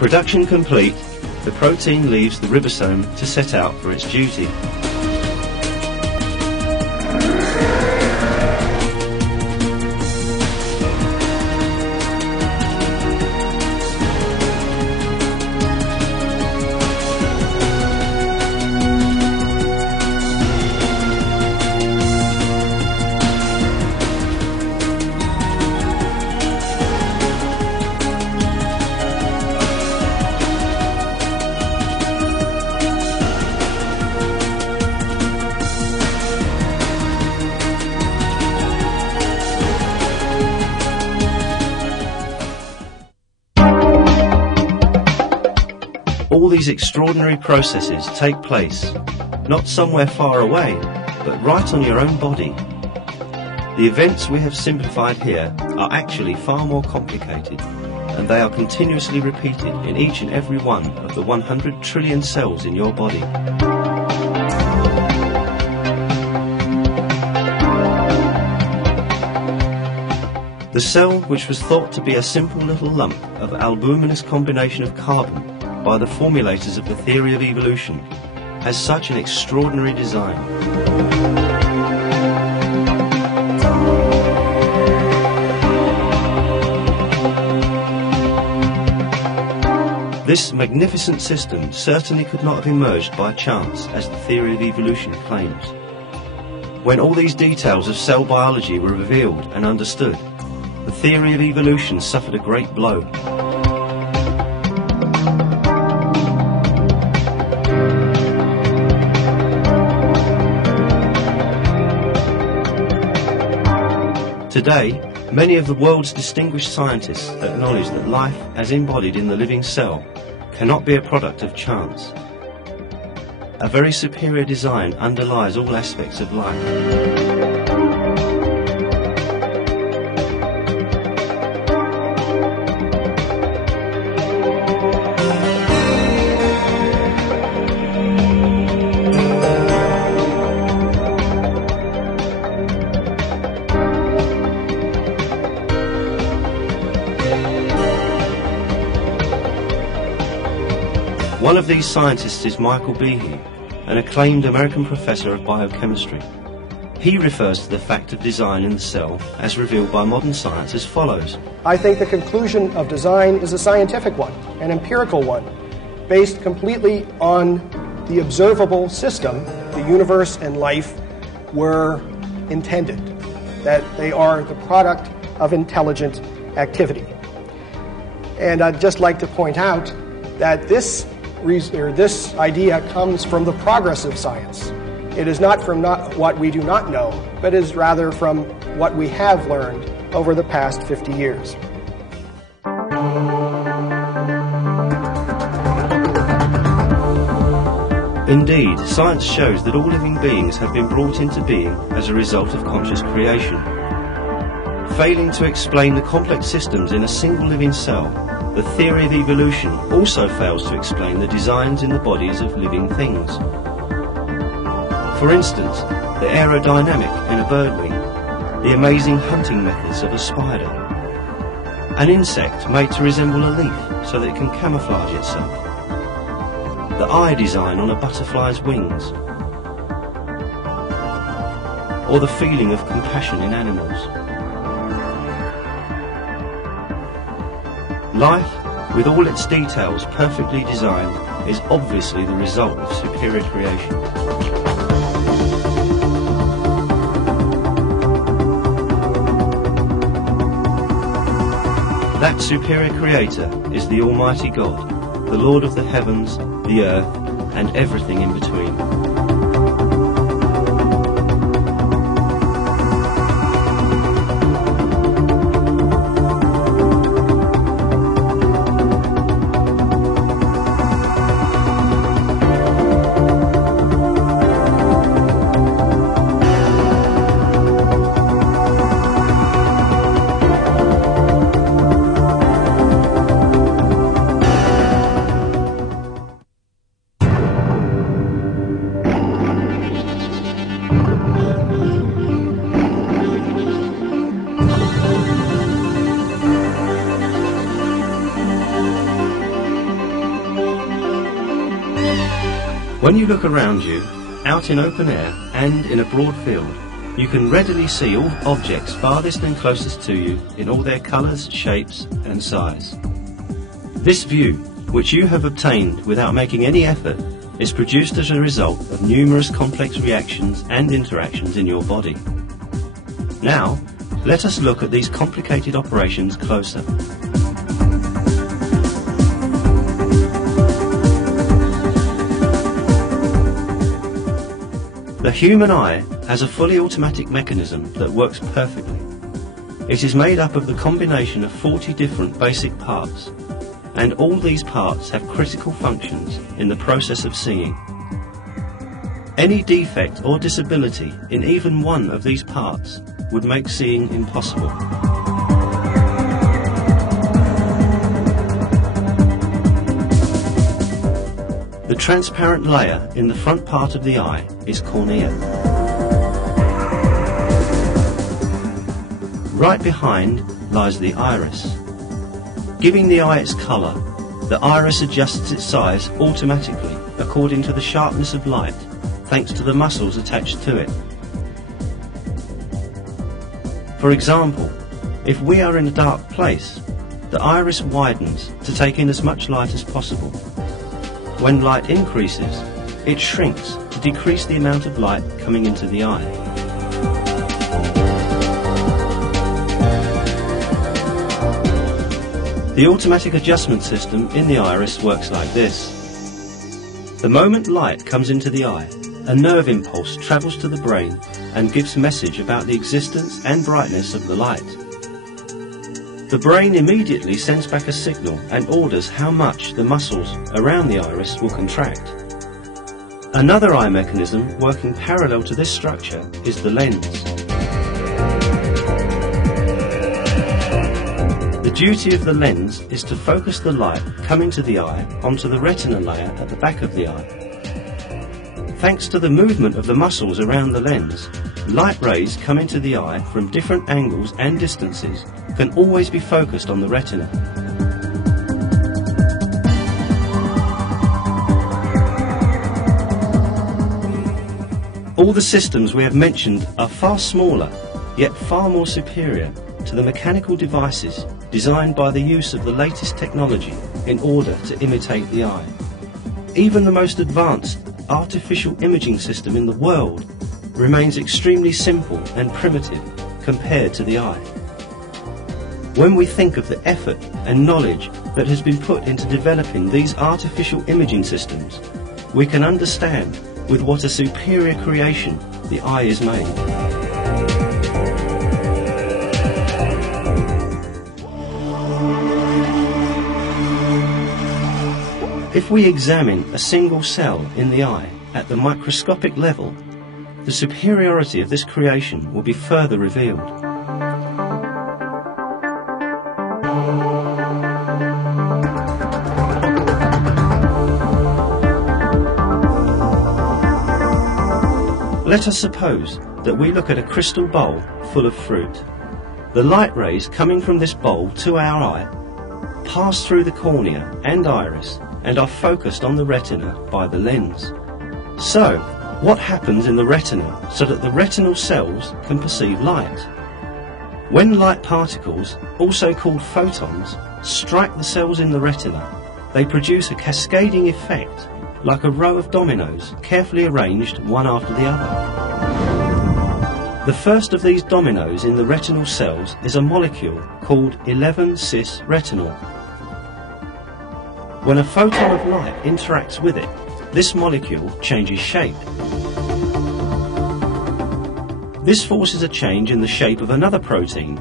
Production complete, the protein leaves the ribosome to set out for its duty. All these extraordinary processes take place, not somewhere far away, but right on your own body. The events we have simplified here are actually far more complicated, and they are continuously repeated in each and every one of the 100 trillion cells in your body. The cell, which was thought to be a simple little lump of albuminous combination of carbon by the formulators of the theory of evolution, has such an extraordinary design. This magnificent system certainly could not have emerged by chance, as the theory of evolution claims. When all these details of cell biology were revealed and understood, the theory of evolution suffered a great blow. Today, many of the world's distinguished scientists acknowledge that life, as embodied in the living cell, cannot be a product of chance. A very superior design underlies all aspects of life. One of these scientists is Michael Behe, an acclaimed American professor of biochemistry. He refers to the fact of design in the cell as revealed by modern science as follows. I think the conclusion of design is a scientific one, an empirical one, based completely on the observable system the universe and life were intended, that they are the product of intelligent activity. And I'd just like to point out that this idea comes from the progress of science. It is not from what we do not know, but is rather from what we have learned over the past 50 years. Indeed, science shows that all living beings have been brought into being as a result of conscious creation. Failing to explain the complex systems in a single living cell, the theory of evolution also fails to explain the designs in the bodies of living things. For instance, the aerodynamic in a bird wing, the amazing hunting methods of a spider, an insect made to resemble a leaf so that it can camouflage itself, the eye design on a butterfly's wings, or the feeling of compassion in animals. Life, with all its details perfectly designed, is obviously the result of superior creation. That superior creator is the Almighty God, the Lord of the heavens, the earth, and everything in between. When you look around you, out in open air and in a broad field, you can readily see all objects farthest and closest to you in all their colours, shapes and size. This view, which you have obtained without making any effort, is produced as a result of numerous complex reactions and interactions in your body. Now, let us look at these complicated operations closer. The human eye has a fully automatic mechanism that works perfectly. It is made up of the combination of 40 different basic parts, and all these parts have critical functions in the process of seeing. Any defect or disability in even one of these parts would make seeing impossible. The transparent layer in the front part of the eye is cornea. Right behind lies the iris. Giving the eye its colour, the iris adjusts its size automatically according to the sharpness of light, thanks to the muscles attached to it. For example, if we are in a dark place, the iris widens to take in as much light as possible. When light increases, it shrinks to decrease the amount of light coming into the eye. The automatic adjustment system in the iris works like this. The moment light comes into the eye, a nerve impulse travels to the brain and gives message about the existence and brightness of the light. The brain immediately sends back a signal and orders how much the muscles around the iris will contract. Another eye mechanism working parallel to this structure is the lens. The duty of the lens is to focus the light coming to the eye onto the retina layer at the back of the eye. Thanks to the movement of the muscles around the lens, light rays coming to the eye from different angles and distances can always be focused on the retina. All the systems we have mentioned are far smaller, yet far more superior to the mechanical devices designed by the use of the latest technology in order to imitate the eye. Even the most advanced artificial imaging system in the world remains extremely simple and primitive compared to the eye. When we think of the effort and knowledge that has been put into developing these artificial imaging systems, we can understand with what a superior creation the eye is made. If we examine a single cell in the eye at the microscopic level, the superiority of this creation will be further revealed. Let us suppose that we look at a crystal bowl full of fruit. The light rays coming from this bowl to our eye pass through the cornea and iris and are focused on the retina by the lens. So, what happens in the retina so that the retinal cells can perceive light? When light particles, also called photons, strike the cells in the retina, they produce a cascading effect like a row of dominoes carefully arranged one after the other. The first of these dominoes in the retinal cells is a molecule called 11-cis-retinol. When a photon of light interacts with it, this molecule changes shape. This forces a change in the shape of another protein